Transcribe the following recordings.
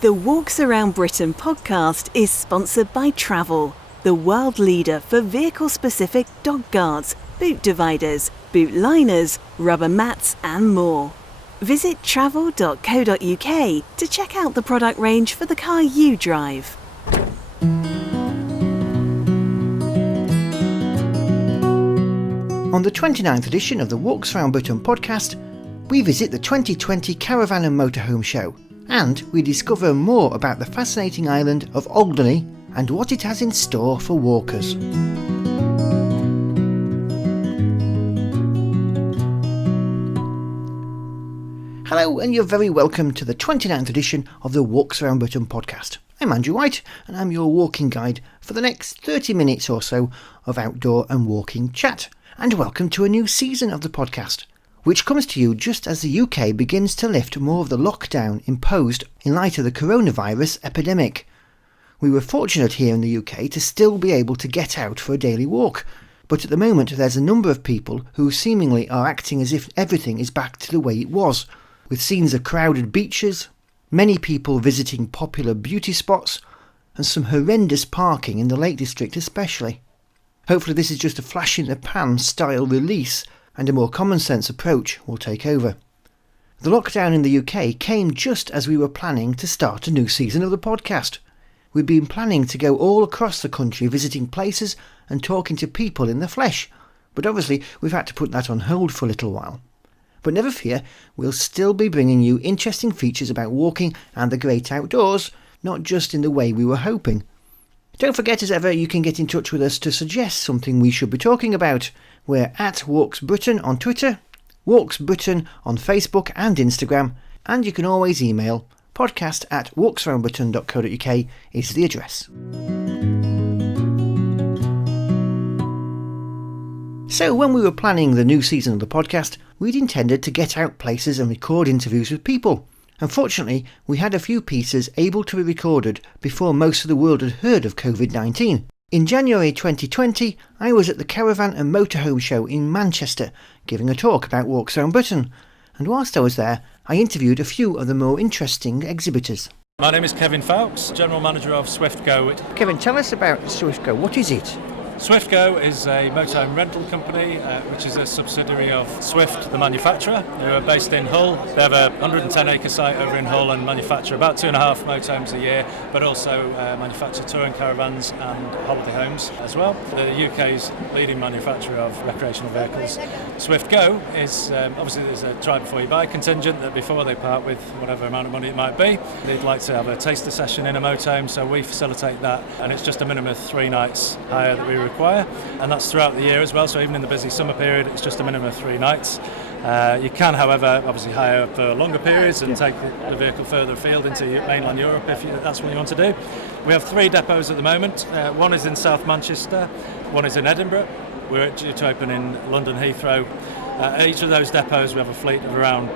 The Walks Around Britain podcast is sponsored by Travel, the world leader for vehicle-specific dog guards, boot dividers, boot liners, rubber mats and more. Visit travel.co.uk to check out the product range for the car you drive. On the 29th edition of the Walks Around Britain podcast, we visit the 2020 Caravan and Motorhome Show, and we discover more about the fascinating island of Alderney and what it has in store for walkers. Hello, and you're very welcome to the 29th edition of the Walks Around Britain podcast. I'm Andrew White, and I'm your walking guide for the next 30 minutes or so of outdoor and walking chat. And welcome to a new season of the podcast, which comes to you just as the UK begins to lift more of the lockdown imposed in light of the coronavirus epidemic. We were fortunate here in the UK to still be able to get out for a daily walk, but at the moment there's a number of people who seemingly are acting as if everything is back to the way it was, with scenes of crowded beaches, many people visiting popular beauty spots, and some horrendous parking in the Lake District especially. Hopefully this is just a flash in the pan style release and a more common sense approach will take over. The lockdown in the UK came just as we were planning to start a new season of the podcast. We'd been planning to go all across the country visiting places and talking to people in the flesh, but obviously we've had to put that on hold for a little while. But never fear, we'll still be bringing you interesting features about walking and the great outdoors, not just in the way we were hoping. Don't forget, as ever, you can get in touch with us to suggest something we should be talking about. We're at Walks Britain on Twitter, Walks Britain on Facebook and Instagram, and you can always email podcast@walksaroundbritain.co.uk is the address. So when we were planning the new season of the podcast, we'd intended to get out places and record interviews with people. Unfortunately, we had a few pieces able to be recorded before most of the world had heard of COVID-19. In January 2020, I was at the Caravan and Motorhome Show in Manchester, giving a talk about Walks Around Britain, and whilst I was there, I interviewed a few of the more interesting exhibitors. My name is Kevin Fowkes, General Manager of SwiftGo. Kevin, tell us about SwiftGo. What is it? SwiftGo is a motorhome rental company which is a subsidiary of Swift, the manufacturer. They're based in Hull. They have a 110-acre site over in Hull and manufacture about 2.5 motorhomes a year, but also manufacture touring caravans and holiday homes as well. The UK's leading manufacturer of recreational vehicles. SwiftGo is, obviously there's a try before you buy contingent that before they part with whatever amount of money it might be, they'd like to have a taster session in a motorhome, so we facilitate that, and it's just a minimum of 3 nights hire that we require, and that's throughout the year as well, so even in the busy summer period it's just a minimum of 3 nights. You can, however, obviously hire for longer periods and take the vehicle further afield into mainland Europe if that's what you want to do. We have 3 depots at the moment. One is in South Manchester, one is in Edinburgh, we're due to open in London Heathrow. At each of those depots we have a fleet of around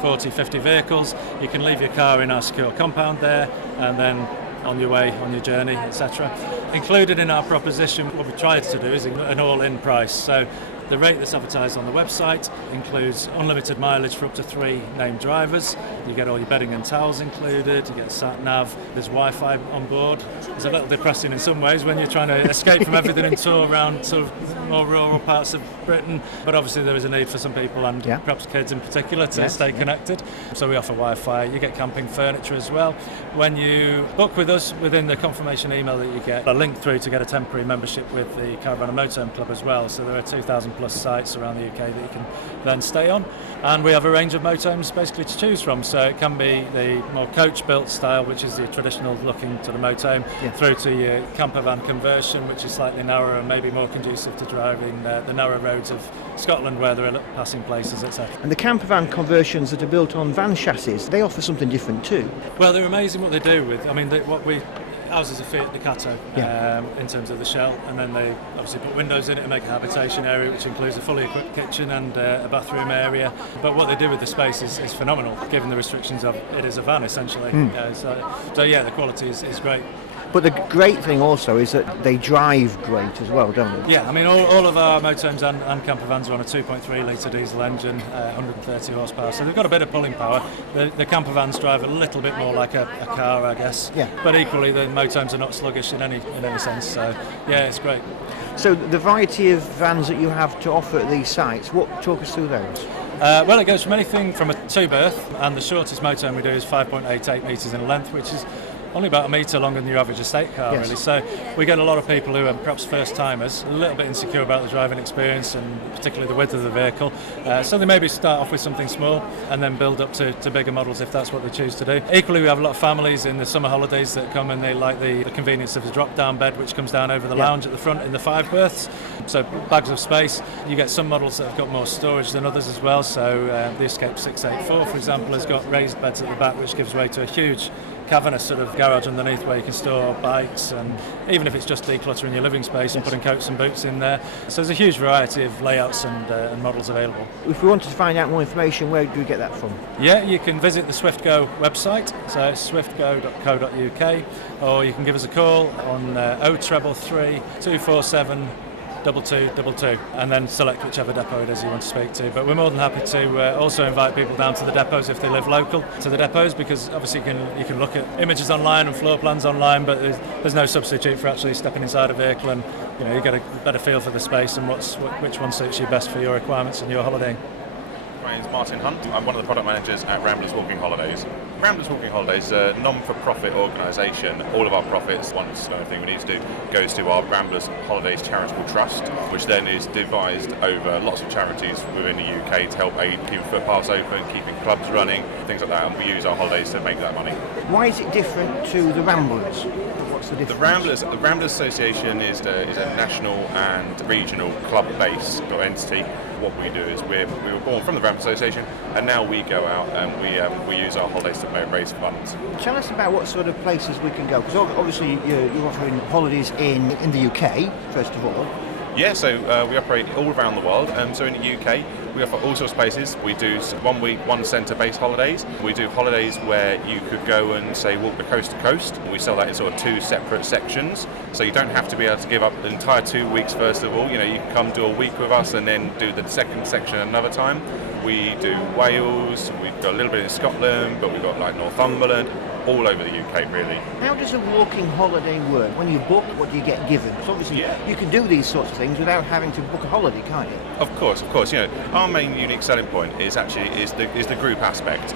40-50 vehicles. You can leave your car in our secure compound there and then on your way, on your journey, etc. Included in our proposition, what we tried to do is an all-in price. So the rate that's advertised on the website includes unlimited mileage for up to 3 named drivers. You get all your bedding and towels included, you get sat-nav, there's Wi-Fi on board. It's a little depressing in some ways when you're trying to escape from everything and tour around sort of more rural parts of Britain, but obviously there is a need for some people and perhaps kids in particular to stay connected. So we offer Wi-Fi, you get camping furniture as well. When you book with us, within the confirmation email that you get, a link through to get a temporary membership with the Caravan and Motorhome Club as well. So there are 2,000 plus sites around the UK that you can then stay on, and we have a range of motorhomes basically to choose from, so it can be the more coach built style, which is the traditional looking to the motorhome, through to your camper van conversion, which is slightly narrower and maybe more conducive to driving the narrow roads of Scotland where there are passing places, etc. And the camper van conversions that are built on van chassis, they offer something different too. Well, they're amazing what they do with, I mean, ours is a Fiat Ducato in terms of the shell, and then they obviously put windows in it and make a habitation area which includes a fully equipped kitchen and a bathroom area, but what they do with the space is phenomenal given the restrictions of it is a van essentially. So the quality is great. But the great thing also is that they drive great as well, don't they? Yeah, I mean, all of our motorhomes and camper vans are on a 2.3 litre diesel engine, 130 horsepower, so they've got a bit of pulling power. The camper vans drive a little bit more like a car, I guess. Yeah. But equally, the motorhomes are not sluggish in any sense. So yeah, it's great. So the variety of vans that you have to offer at these sites, talk us through those? Well, it goes from anything from a two-berth, and the shortest motorhome we do is 5.88 metres in length, which is only about a metre longer than your average estate car, Yes. really. So we get a lot of people who are perhaps first-timers, a little bit insecure about the driving experience and particularly the width of the vehicle. So they maybe start off with something small and then build up to bigger models if that's what they choose to do. Equally, we have a lot of families in the summer holidays that come and they like the convenience of the drop-down bed, which comes down over the lounge at the front in the 5 berths. So bags of space. You get some models that have got more storage than others as well. So the Escape 684, for example, has got raised beds at the back, which gives way to a huge cavernous sort of garage underneath where you can store bikes, and even if it's just decluttering your living space and putting coats and boots in there. So there's a huge variety of layouts and models available. If we wanted to find out more information, where do we get that from? Yeah, you can visit the SwiftGo website, so it's swiftgo.co.uk, or you can give us a call on 0333 247 2222 and then select whichever depot it is you want to speak to. But we're more than happy to also invite people down to the depots if they live local to the depots, because obviously you can look at images online and floor plans online, but there's no substitute for actually stepping inside a vehicle and you get a better feel for the space and which one suits you best for your requirements and your holiday. My name's Martin Hunt. I'm one of the product managers at Ramblers Walking Holidays. Ramblers Walking Holidays is a non-for-profit organisation. All of our profits, one thing we need to do, goes to our Ramblers Holidays Charitable Trust, which then is devised over lots of charities within the UK to help aid keeping footpaths open, keeping clubs running, things like that, and we use our holidays to make that money. Why is it different to the Ramblers? What's the difference? The Ramblers Association is a national and regional club-based entity. What we do is we were born from the Ramblers Association, and now we go out and we use our holidays to raise funds. Tell us about what sort of places we can go, because obviously you're offering holidays in the UK, first of all. Yeah, so we operate all around the world. So in the UK, we offer all sorts of places. We do 1 week, 1 centre-based holidays. We do holidays where you could go and, say, walk the coast to coast. We sell that in sort of 2 separate sections. So you don't have to be able to give up the entire 2 weeks, first of all. You can come do a week with us and then do the second section another time. We do Wales, we've got a little bit in Scotland, but we've got like Northumberland, all over the UK really. How does a walking holiday work? When you book, what do you get given? Because obviously you can do these sorts of things without having to book a holiday, can't you? Of course. Our main unique selling point is the group aspect.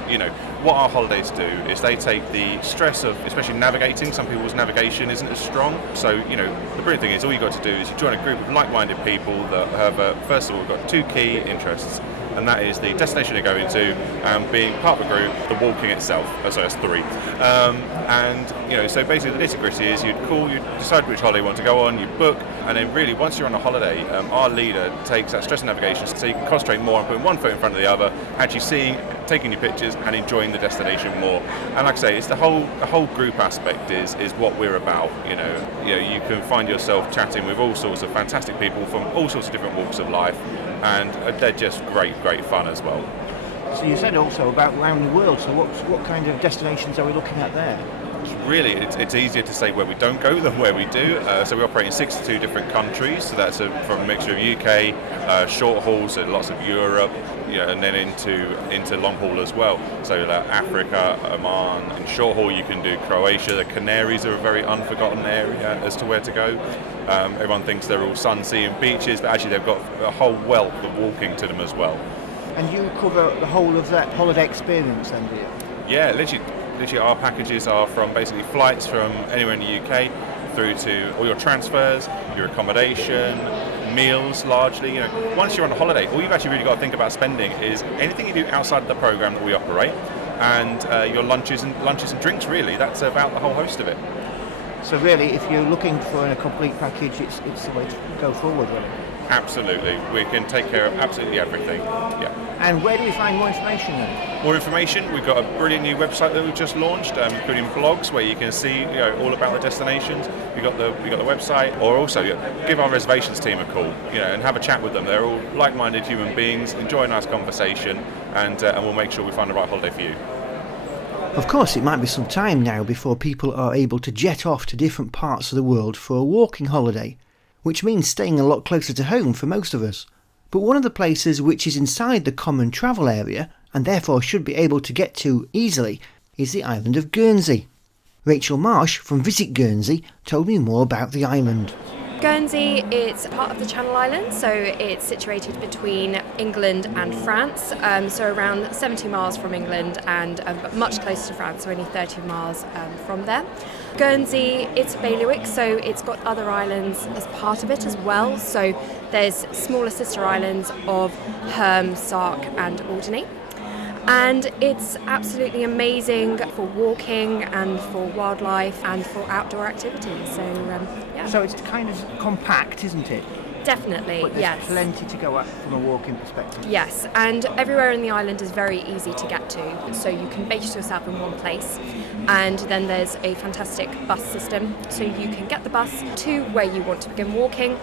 What our holidays do is they take the stress of, especially navigating. Some people's navigation isn't as strong. So, the brilliant thing is all you got to do is you join a group of like-minded people that have, first of all, got 2 key interests. And that is the destination you're going to, being part of a group, the walking itself. So that's 3. So basically the nitty-gritty is you'd call, you decide which holiday you want to go on, you book, and then really once you're on a holiday, our leader takes that stress and navigation so you can concentrate more on putting one foot in front of the other, actually seeing, taking your pictures and enjoying the destination more. And like I say, it's the whole group aspect is what we're about. You can find yourself chatting with all sorts of fantastic people from all sorts of different walks of life, and they're just great fun as well. So you said also about around the world, so what kind of destinations are we looking at there? Really, it's easier to say where we don't go than where we do. So we operate in 62 different countries, so that's from a mixture of UK, short haul, so lots of Europe, and then into long haul as well. So Africa, Oman. In short haul you can do Croatia. The Canaries are a very unforgotten area as to where to go. Everyone thinks they're all sun, sea and beaches, but actually they've got a whole wealth of walking to them as well. And you cover the whole of that holiday experience then, do you? Yeah, literally our packages are from basically flights from anywhere in the UK through to all your transfers, your accommodation, meals largely. Once you're on a holiday, all you've actually really got to think about spending is anything you do outside of the programme that we operate, and your lunches and drinks really. That's about the whole host of it. So really, if you're looking for a complete package, it's the way to go forward, really. Absolutely. We can take care of absolutely everything. Yeah. And where do we find more information then? More information, we've got a brilliant new website that we've just launched, including blogs where you can see all about the destinations. We've got the website, or also give our reservations team a call, and have a chat with them. They're all like-minded human beings, enjoy a nice conversation, and we'll make sure we find the right holiday for you. Of course, it might be some time now before people are able to jet off to different parts of the world for a walking holiday, which means staying a lot closer to home for most of us. But one of the places which is inside the common travel area, and therefore should be able to get to easily, is the island of Guernsey. Rachel Marsh from Visit Guernsey told me more about the island. Guernsey is part of the Channel Islands, so it's situated between England and France, so around 70 miles from England and much closer to France, so only 30 miles from there. Guernsey, it's a bailiwick, so it's got other islands as part of it as well, so there's smaller sister islands of Herm, Sark and Alderney. And it's absolutely amazing for walking and for wildlife and for outdoor activities. So, yeah. So it's kind of compact, isn't it? Definitely, But there's yes. plenty to go at from a walking perspective. Yes, and everywhere in the island is very easy to get to. So you can base yourself in one place. And then there's a fantastic bus system. So you can get the bus to where you want to begin walking,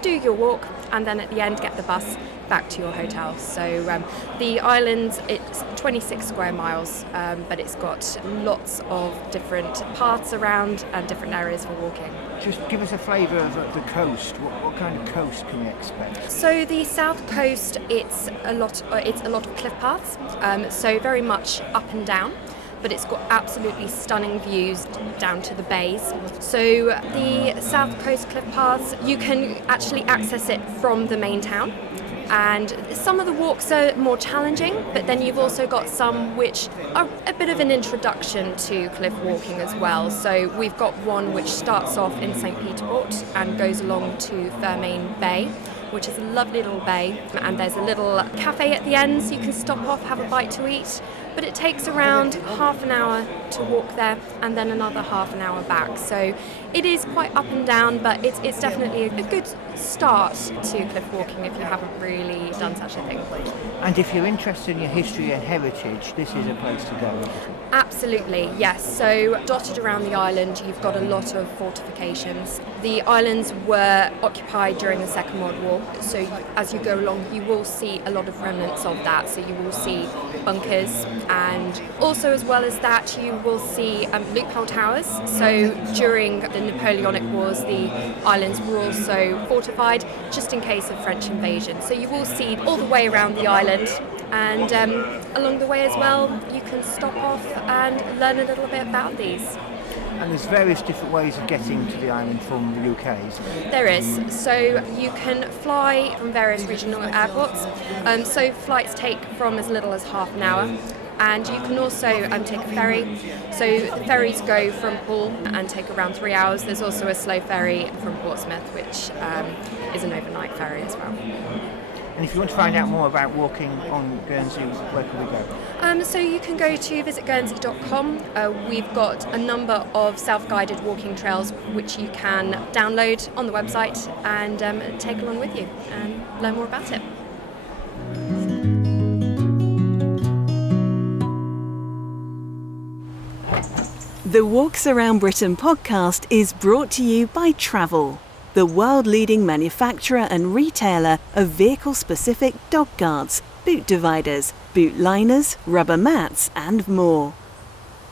do your walk, and then at the end get the bus back to your hotel. So the island, it's 26 square miles, but it's got lots of different paths around and different areas for walking. Just give us a flavour of the coast. What kind of coast can we expect? So the south coast, it's a lot of cliff paths, so very much up and down. But it's got absolutely stunning views down to the bays. So the south coast cliff paths, you can actually access it from the main town. And some of the walks are more challenging, but then you've also got some which are a bit of an introduction to cliff walking as well. So we've got one which starts off in St. Peter Port and goes along to Fermain Bay, which is a lovely little bay, and there's a little cafe at the end so you can stop off, have a bite to eat. But it takes around half an hour to walk there and then another half an hour back. So it is quite up and down, but it's definitely a good start to cliff walking if you haven't really done such a thing. And if you're interested in your history and heritage, this is a place to go, isn't it? Absolutely, yes. So dotted around the island, you've got a lot of fortifications. The islands were occupied during the Second World War, so as you go along, you will see a lot of remnants of that. So you will see bunkers, and also as well as that, you will see loophole towers. So during the Napoleonic Wars, the islands were also fortified just in case of French invasion. So you will see all the way around the island. And along the way as well, you can stop off and learn a little bit about these. And there's various different ways of getting to the island from the UK, isn't there? There is. So you can fly from various regional airports. So flights take from as little as half an hour. And you can also take a ferry. So the ferries go from Poole and take around 3 hours. There's also a slow ferry from Portsmouth, which is an overnight ferry as well. And if you want to find out more about walking on Guernsey, where can we go? So you can go to visitguernsey.com. We've got a number of self-guided walking trails which you can download on the website and take along with you and learn more about it. The Walks Around Britain podcast is brought to you by Travel, the world-leading manufacturer and retailer of vehicle-specific dog guards, boot dividers, boot liners, rubber mats and more.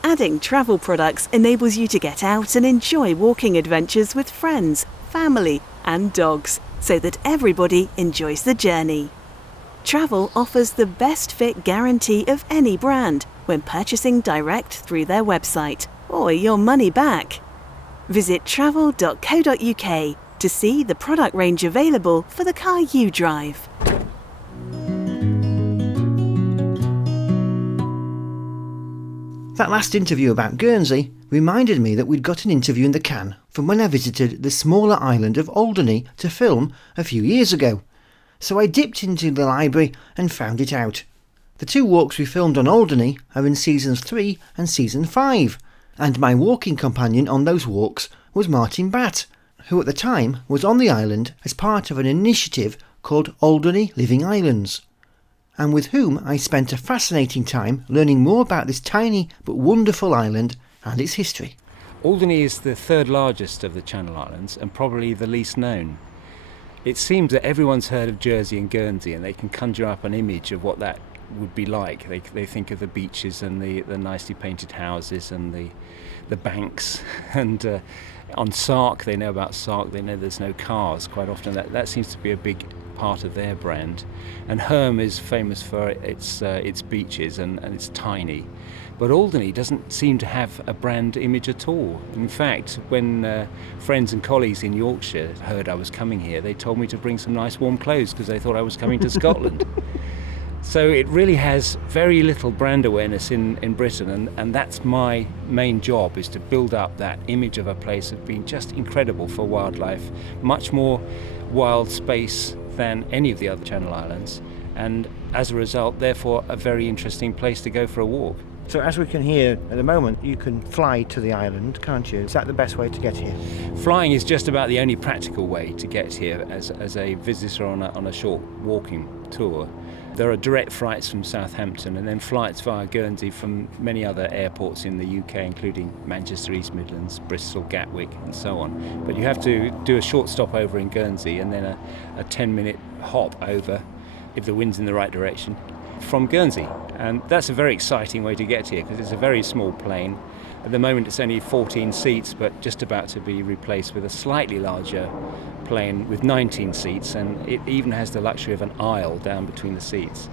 Adding travel products enables you to get out and enjoy walking adventures with friends, family and dogs, so that everybody enjoys the journey. Travel offers the best fit guarantee of any brand when purchasing direct through their website, or your money back. Visit travel.co.uk to see the product range available for the car you drive. That last interview about Guernsey reminded me that we'd got an interview in the can from when I visited the smaller island of Alderney to film a few years ago. So I dipped into the library and found it out. The 2 walks we filmed on Alderney are in seasons 3 and season 5, and my walking companion on those walks was Martin Batt, who at the time was on the island as part of an initiative called Alderney Living Islands, and with whom I spent a fascinating time learning more about this tiny but wonderful island and its history. Alderney is the 3rd largest of the Channel Islands and probably the least known. It seems that everyone's heard of Jersey and Guernsey, and they can conjure up an image of what that would be like. They think of the beaches and the nicely painted houses and the banks and on Sark, they know about Sark, they know there's no cars quite often. That seems to be a big part of their brand. And Herm is famous for its beaches and it's tiny. But Alderney doesn't seem to have a brand image at all. In fact, when friends and colleagues in Yorkshire heard I was coming here, they told me to bring some nice warm clothes because they thought I was coming to Scotland. So it really has very little brand awareness in Britain, and that's my main job, is to build up that image of a place of being just incredible for wildlife, much more wild space than any of the other Channel Islands, and as a result, therefore, a very interesting place to go for a walk. So as we can hear at the moment, you can fly to the island, can't you? Is that the best way to get here? Flying is just about the only practical way to get here as a visitor on a short walking tour. There are direct flights from Southampton and then flights via Guernsey from many other airports in the UK, including Manchester, East Midlands, Bristol, Gatwick and so on. But you have to do a short stop over in Guernsey and then a 10-minute hop over, if the wind's in the right direction, from Guernsey. And that's a very exciting way to get here because it's a very small plane. At the moment it's only 14 seats, but just about to be replaced with a slightly larger plane with 19 seats, and it even has the luxury of an aisle down between the seats.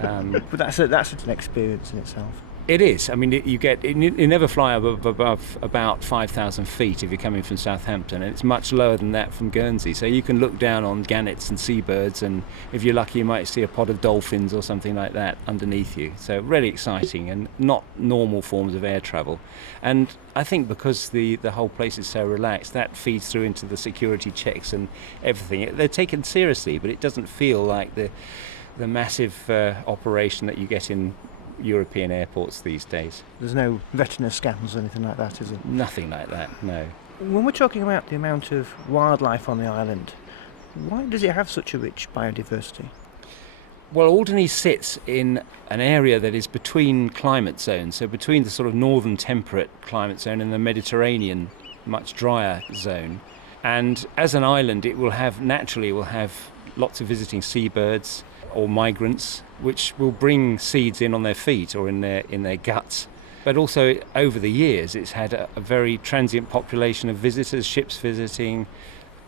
But that's an experience in itself. It is. I mean, you never fly above about 5,000 feet if you're coming from Southampton, and it's much lower than that from Guernsey. So you can look down on gannets and seabirds, and if you're lucky, you might see a pod of dolphins or something like that underneath you. So really exciting, and not normal forms of air travel. And I think because the whole place is so relaxed, that feeds through into the security checks and everything. They're taken seriously, but it doesn't feel like the massive operation that you get in European airports these days. There's no retina scans or anything like that, is it? Nothing like that, no. When we're talking about the amount of wildlife on the island, why does it have such a rich biodiversity? Well, Alderney sits in an area that is between climate zones, so between the sort of northern temperate climate zone and the Mediterranean, much drier zone. And as an island, it will have lots of visiting seabirds or migrants, which will bring seeds in on their feet or in their guts. But also, over the years, it's had a very transient population of visitors, ships visiting,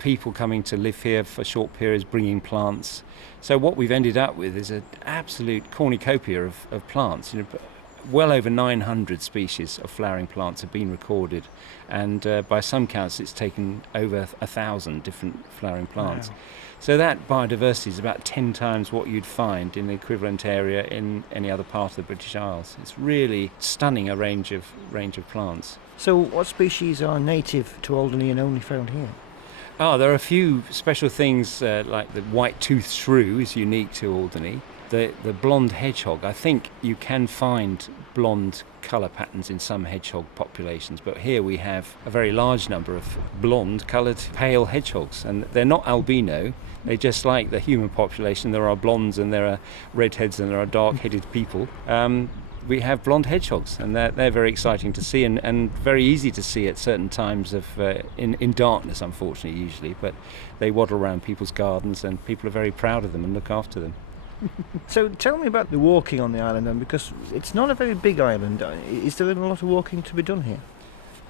people coming to live here for short periods, bringing plants. So what we've ended up with is an absolute cornucopia of plants. Well over 900 species of flowering plants have been recorded, and by some counts it's taken over 1,000 different flowering plants. Wow. So that biodiversity is about 10 times what you'd find in the equivalent area in any other part of the British Isles. It's really stunning, a range of plants. So what species are native to Alderney and only found here? There are a few special things like the white-toothed shrew is unique to Alderney. The blonde hedgehog, I think you can find blonde colour patterns in some hedgehog populations, but here we have a very large number of blonde coloured pale hedgehogs, and they're not albino. They're just like the human population. There are blondes and there are redheads and there are dark-headed people. We have blonde hedgehogs, and they're very exciting to see and very easy to see at certain times of in darkness, unfortunately, usually, but they waddle around people's gardens and people are very proud of them and look after them. So tell me about the walking on the island then, because it's not a very big island. Is there a lot of walking to be done here?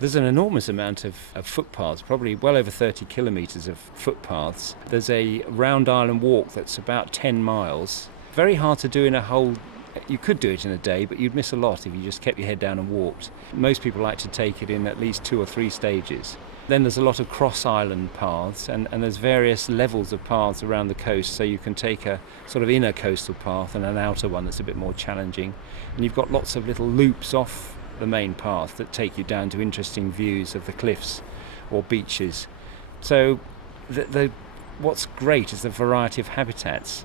There's an enormous amount of footpaths, probably well over 30 kilometres of footpaths. There's a round island walk that's about 10 miles. Very hard to do in a whole... You could do it in a day, but you'd miss a lot if you just kept your head down and walked. Most people like to take it in at least 2 or 3 stages. Then there's a lot of cross-island paths, and there's various levels of paths around the coast, so you can take a sort of inner coastal path and an outer one that's a bit more challenging. And you've got lots of little loops off the main path that take you down to interesting views of the cliffs or beaches. So what's great is the variety of habitats.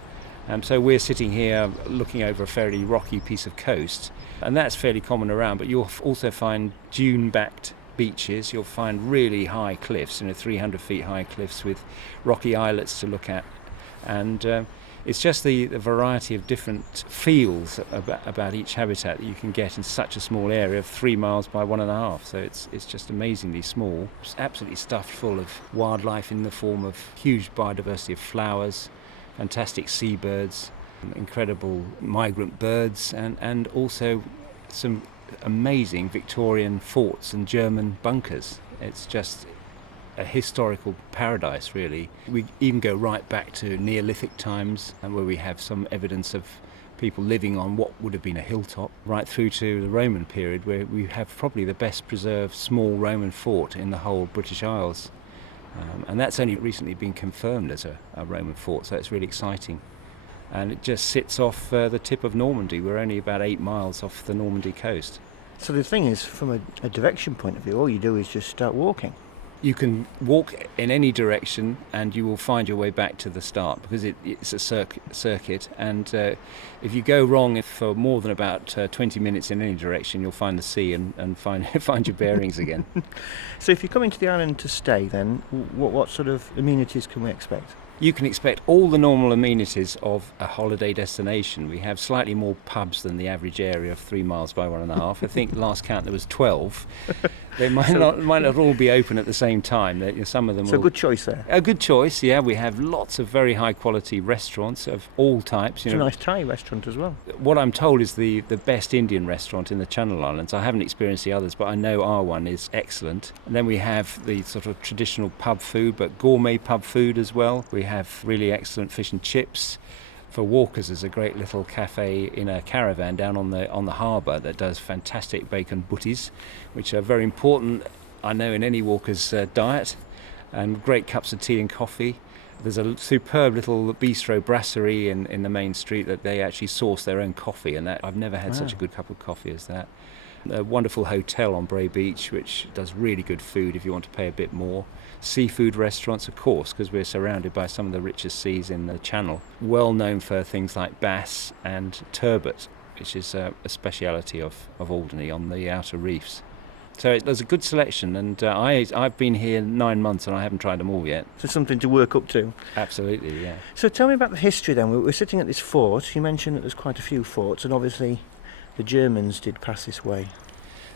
So we're sitting here looking over a fairly rocky piece of coast, and that's fairly common around, but you'll also find dune-backed beaches. You'll find really high cliffs, 300 feet high cliffs with rocky islets to look at, and it's just the variety of different feels about each habitat that you can get in such a small area of 3 miles by 1.5. So it's just amazingly small. It's absolutely stuffed full of wildlife in the form of huge biodiversity of flowers, fantastic seabirds, incredible migrant birds, and also some amazing Victorian forts and German bunkers. It's just a historical paradise, really. We even go right back to Neolithic times, and where we have some evidence of people living on what would have been a hilltop, right through to the Roman period, where we have probably the best preserved small Roman fort in the whole British Isles. And that's only recently been confirmed as a Roman fort, so it's really exciting. And it just sits off the tip of Normandy. We're only about 8 miles off the Normandy coast. So the thing is, from a direction point of view, all you do is just start walking. You can walk in any direction and you will find your way back to the start, because it's a circuit, and if you go wrong for more than about 20 minutes in any direction, you'll find the sea and find your bearings again. So if you come into the island to stay, then what sort of amenities can we expect? You can expect all the normal amenities of a holiday destination. We have slightly more pubs than the average area of 3 miles by 1.5. I think last count there was 12. They might not all be open at the same time. Some of them. So a good choice there. A good choice, yeah. We have lots of very high quality restaurants of all types. It's a nice Thai restaurant as well. What I'm told is the best Indian restaurant in the Channel Islands. I haven't experienced the others, but I know our one is excellent. And then we have the sort of traditional pub food, but gourmet pub food as well. We have really excellent fish and chips. For walkers, there's a great little cafe in a caravan down on the harbour that does fantastic bacon butties, which are very important, I know, in any walker's diet, and great cups of tea and coffee. There's a superb little bistro brasserie in the main street that they actually source their own coffee, and that I've never had such a good cup of coffee as that. A wonderful hotel on Bray Beach, which does really good food if you want to pay a bit more. Seafood restaurants, of course, because we're surrounded by some of the richest seas in the Channel. Well known for things like bass and turbot, which is a speciality of Alderney on the outer reefs. So there's a good selection, and I've been here 9 months and I haven't tried them all yet. So something to work up to. Absolutely, yeah. So tell me about the history then. We're sitting at this fort. You mentioned that there's quite a few forts, and obviously the Germans did pass this way.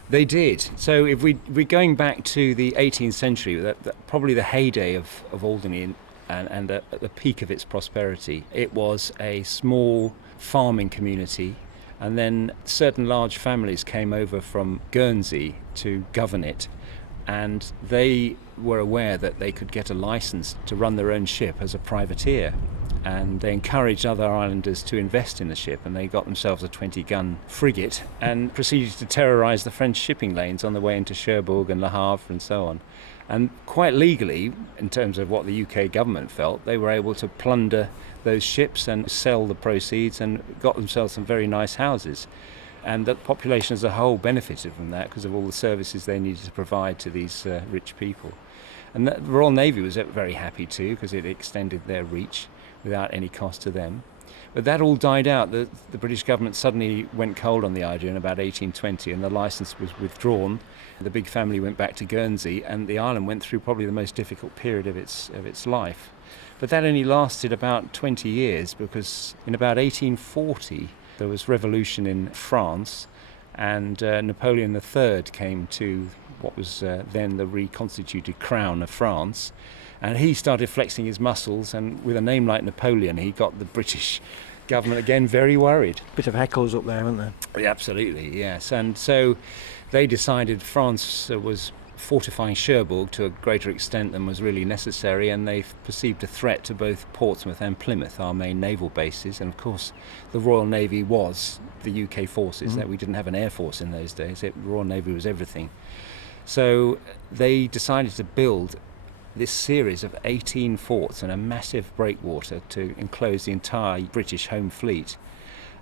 They did. So if we're going back to the 18th century, probably the heyday of Alderney and at the peak of its prosperity, it was a small farming community, and then certain large families came over from Guernsey to govern it, and they were aware that they could get a license to run their own ship as a privateer. And they encouraged other islanders to invest in the ship, and they got themselves a 20-gun frigate and proceeded to terrorise the French shipping lanes on the way into Cherbourg and Le Havre and so on. And quite legally, in terms of what the UK government felt, they were able to plunder those ships and sell the proceeds and got themselves some very nice houses. And the population as a whole benefited from that because of all the services they needed to provide to these rich people. And the Royal Navy was very happy too, because it extended their reach without any cost to them. But that all died out. The British government suddenly went cold on the idea in about 1820, and the licence was withdrawn. The big family went back to Guernsey, and the island went through probably the most difficult period of its life. But that only lasted about 20 years, because in about 1840 there was revolution in France, and Napoleon III came to what was then the reconstituted crown of France. And he started flexing his muscles, and with a name like Napoleon, he got the British government again very worried. Bit of echoes up there, aren't there? Yeah, absolutely, yes. And so they decided France was fortifying Cherbourg to a greater extent than was really necessary, and they perceived a threat to both Portsmouth and Plymouth, our main naval bases. And of course, the Royal Navy was the UK forces. That we didn't have an air force in those days. The Royal Navy was everything. So they decided to build this series of 18 forts and a massive breakwater to enclose the entire British home fleet.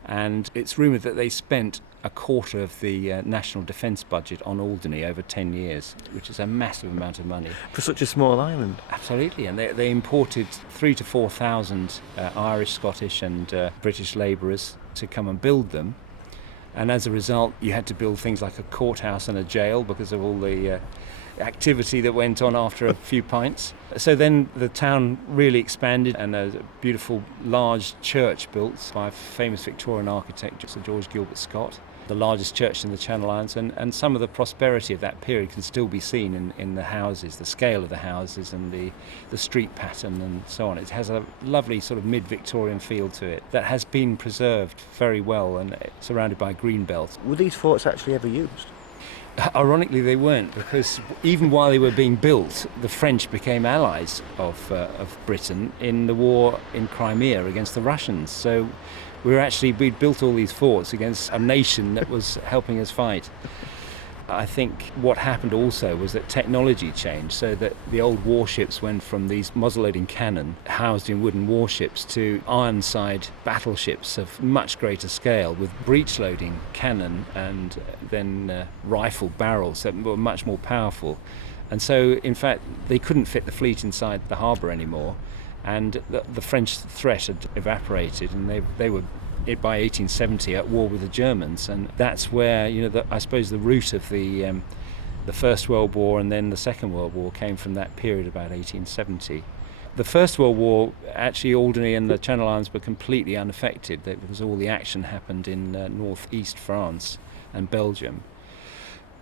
And it's rumoured that they spent a quarter of the national defence budget on Alderney over 10 years, which is a massive amount of money. For such a small island. Absolutely, and they imported 3,000 to 4,000 Irish, Scottish and British labourers to come and build them. And as a result, you had to build things like a courthouse and a jail because of all the activity that went on after a few pints. So then the town really expanded, and a beautiful large church built by a famous Victorian architect, Sir George Gilbert Scott. the largest church in the Channel Islands, and some of the prosperity of that period can still be seen in the houses, the scale of the houses and the street pattern and so on. It has a lovely sort of mid-Victorian feel to it that has been preserved very well and surrounded by green belt. Were these forts actually ever used? Ironically, they weren't, because even while they were being built, the French became allies of Britain in the war in Crimea against the Russians. So we'd built all these forts against a nation that was helping us fight. I think what happened also was that technology changed, so that the old warships went from these muzzle-loading cannon housed in wooden warships to ironside battleships of much greater scale with breech-loading cannon and then rifle barrels that were much more powerful. And so, in fact, they couldn't fit the fleet inside the harbour anymore, and the French threat had evaporated, and they were by 1870 at war with the Germans, and that's where I suppose the root of the First World War and then the Second World War came from that period about 1870. The First World War, actually Alderney and the Channel Islands were completely unaffected because all the action happened in northeast France and Belgium.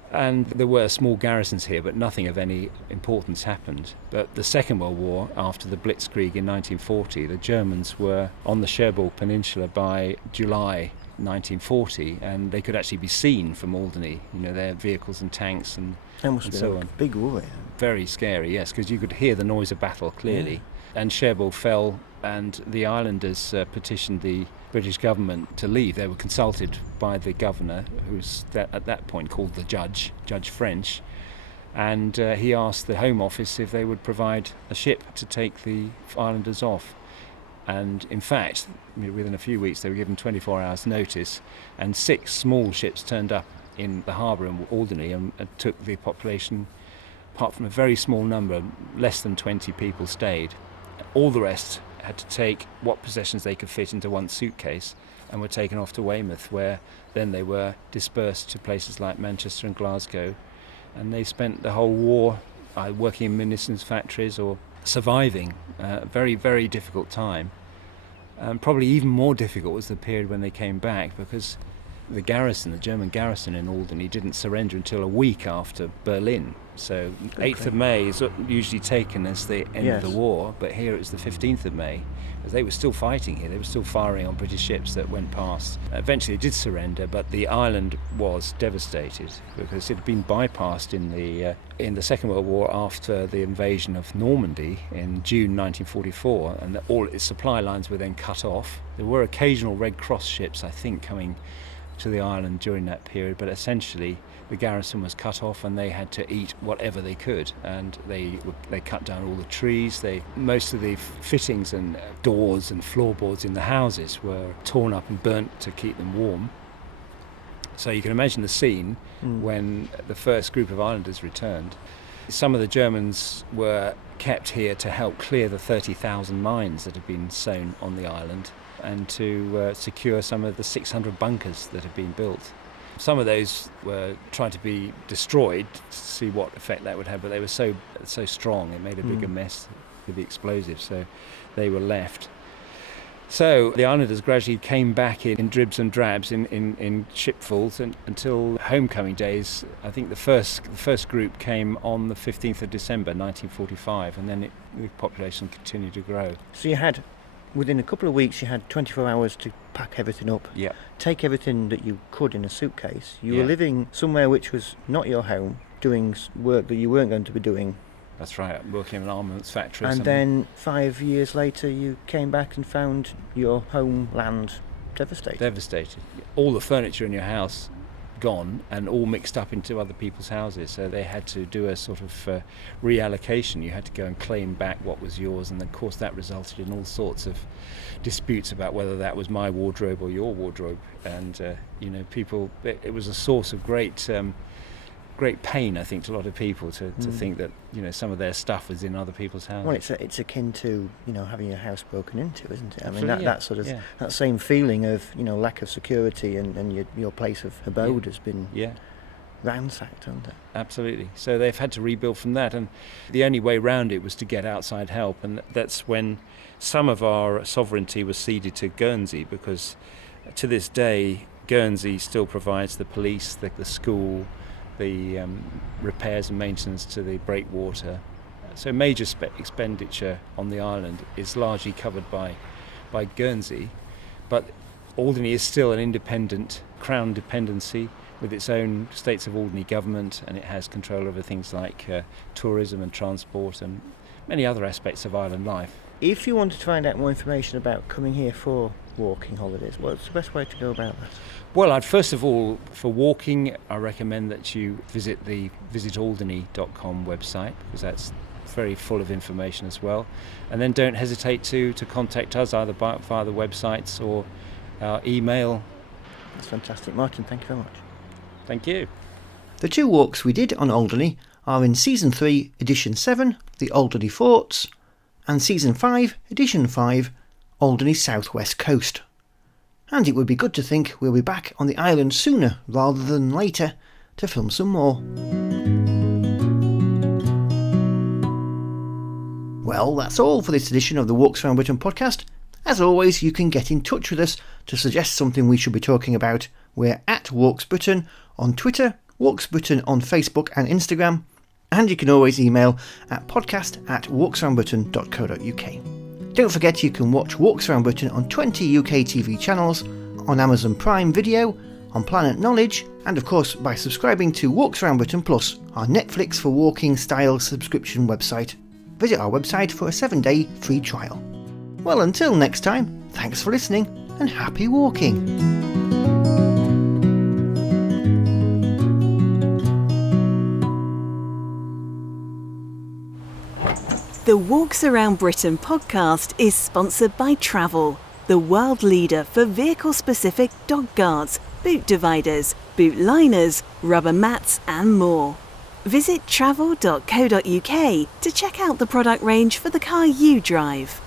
And there were small garrisons here, but nothing of any importance happened. But the Second World War, after the Blitzkrieg in 1940, the Germans were on the Cherbourg Peninsula by July 1940, and they could actually be seen from Alderney, their vehicles and tanks and That must have so been on. a big war. Very scary, yes, because you could hear the noise of battle clearly. Yeah. And Cherbourg fell, and the islanders petitioned the British government to leave. They were consulted by the governor, who's at that point called the Judge French, and he asked the Home Office if they would provide a ship to take the islanders off. And in fact, within a few weeks they were given 24 hours notice, and 6 small ships turned up in the harbour in Alderney and took the population. Apart from a very small number, less than 20 people stayed. All the rest had to take what possessions they could fit into one suitcase and were taken off to Weymouth, where then they were dispersed to places like Manchester and Glasgow. And they spent the whole war working in munitions factories or surviving a very, very difficult time. Probably even more difficult was the period when they came back, because the German garrison in Alderney didn't surrender until a week after Berlin. So 8th of May is usually taken as the end of the war, but here it was the 15th of May. They were still fighting here, they were still firing on British ships that went past. Eventually they did surrender, but the island was devastated because it had been bypassed in the Second World War after the invasion of Normandy in June 1944, and all its supply lines were then cut off. There were occasional Red Cross ships, I think, coming to the island during that period, but essentially the garrison was cut off and they had to eat whatever they could, and they cut down all the trees. Most of the fittings and doors and floorboards in the houses were torn up and burnt to keep them warm. So you can imagine the scene when the first group of islanders returned. Some of the Germans were kept here to help clear the 30,000 mines that had been sown on the island, and to secure some of the 600 bunkers that had been built. Some of those were trying to be destroyed to see what effect that would have, but they were so strong it made a bigger mess with the explosives, so they were left. So the islanders gradually came back in dribs and drabs in shipfuls until homecoming days. I think the first group came on the 15th of December 1945, and then the population continued to grow. So you had, within a couple of weeks, you had 24 hours to pack everything up, take everything that you could in a suitcase. You were living somewhere which was not your home, doing work that you weren't going to be doing. That's right, working in an armaments factory. And then 5 years later you came back and found your homeland devastated. Devastated. All the furniture in your house gone and all mixed up into other people's houses, so they had to do a sort of reallocation. You had to go and claim back what was yours, and of course that resulted in all sorts of disputes about whether that was my wardrobe or your wardrobe, and people, it was a source of great pain, I think, to a lot of people to think that some of their stuff was in other people's houses. Well, it's akin to having your house broken into, isn't it? I Absolutely, mean that sort of that same feeling of lack of security and your place of abode has been ransacked, hasn't it? Absolutely. So they've had to rebuild from that, and the only way round it was to get outside help, and that's when some of our sovereignty was ceded to Guernsey, because to this day Guernsey still provides the police, the school, the repairs and maintenance to the breakwater. So major expenditure on the island is largely covered by Guernsey, but Alderney is still an independent Crown dependency with its own States of Alderney government, and it has control over things like tourism and transport and many other aspects of island life. If you wanted to find out more information about coming here for walking holidays, what's the best way to go about that? Well, I'd first of all, for walking, I recommend that you visit the visitalderney.com website, because that's very full of information as well. And then don't hesitate to contact us either via the websites or our email. That's fantastic. Martin, thank you very much. Thank you. The 2 walks we did on Alderney are in Season 3, Edition 7, the Alderney Forts, and Season 5, Edition 5, Alderney South West Coast. And it would be good to think we'll be back on the island sooner rather than later to film some more. Well, that's all for this edition of the Walks Around Britain podcast. As always, you can get in touch with us to suggest something we should be talking about. We're at Walks Britain on Twitter, Walks Britain on Facebook and Instagram, and you can always email at podcast@walksaroundbritain.co.uk. Don't forget you can watch Walks Around Britain on 20 UK TV channels, on Amazon Prime Video, on Planet Knowledge, and of course by subscribing to Walks Around Britain Plus, our Netflix for walking style subscription website. Visit our website for a 7-day free trial. Well, until next time, thanks for listening and happy walking. The Walks Around Britain podcast is sponsored by Travel, the world leader for vehicle-specific dog guards, boot dividers, boot liners, rubber mats and more. Visit travel.co.uk to check out the product range for the car you drive.